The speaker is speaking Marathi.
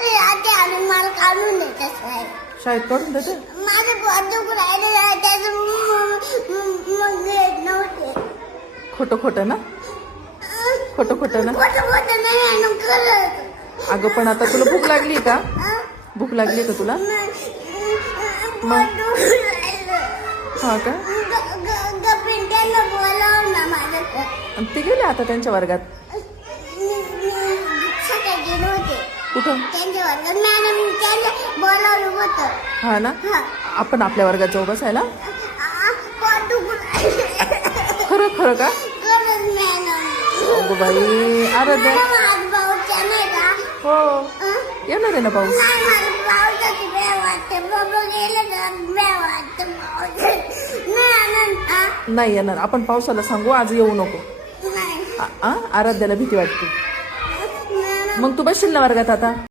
कधी आते आणि मला काढून देते शाळेत काढून देते. माझे पोट दुखू राहिले त्याचं मग येत नव्हते. खोटं खोटं ना, खोटं खोटं ना. खोटं नाही आहे ना खरंच. अगं पण आता तुला भूक लागली का? भूक लागली का तुला? पोट दुखू राहिलं. हा का? पिंट्याला बोलावं ना माझ्याकडे. आणि ते गेले आता त्यांच्या वर्गात. सकाळी गेले होते कुठं? त्यांच्या वर्गात. मॅडम त्यांना बोलावलं होतं. हा ना. आपण आपल्या वर्गात जाऊ बसायला. पोट दुखू राहिलं. खरं खरं का? खरंच मॅडम. अगं बाई आराध्या. माझ भाऊच्या नाही का? हो येणार आहे ना पाऊस. नाही मला पावसाची भ्या वाटते. बाबा गेले तर भ्या वाटते पावसाची. नाही आनंद. नाही येणार. आपण पावसाला सांगू आज येऊ नको. नाही आराध्याला भीती वाटते. मॅडम मग तू बसशील ना वर्गात आता?